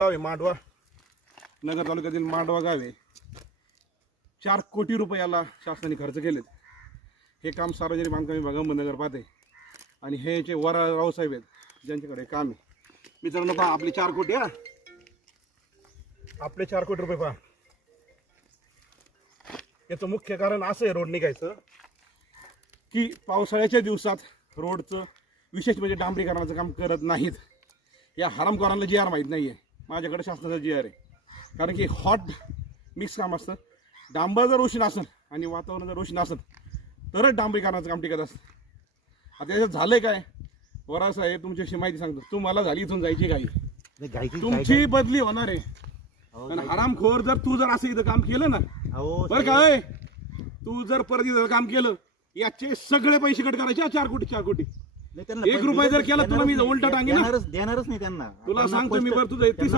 गाव आहे मांडवा, नगर तालुक्यातील मांडवा गाव आहे. 4 कोटी रुपयाला शासनाने खर्च केलेत. हे काम सार्वजनिक बांधकाम विभाग अहमदनगर पाहते आणि हे जे वरा रावसाहेब आहेत ज्यांच्याकडे काम आहे. मित्रांनो पहा, आपले 4 कोटी, आपले 4 कोटी रुपये पहा. याचं मुख्य कारण असं आहे रोड निघायचं की पावसाळ्याच्या दिवसात रोडचं विशेष म्हणजे डांबरीकरणाचं काम करत नाहीत. या हरामखोरांना GR माहीत नाही आहे. माझ्याकडे शासनाचा GR आहे. कारण की हॉट मिक्स काम असतं. डांबर जर उष्ण असेल आणि वातावरण जर उष्ण असेल तरच डांबरीकरणाचं काम टिकत असतं. आता याच्यात झालंय काय, वरा साहेब तुमच्याशी माहिती सांगतो. तुम्हाला झाली इथून जायची काही, तुमची बदली होणार आहे. आणि हरामखोर जर तू जर असं इथं काम केलं ना, बरं काय, तू जर परत इथं काम केलं याचे सगळे पैसे कट करायचे. 4 कोटी 1 रुपया जर केला तुला मी उलटा टांगेन. देणारच नाही त्यांना. तुला सांगतो मी, बरं तुझं 30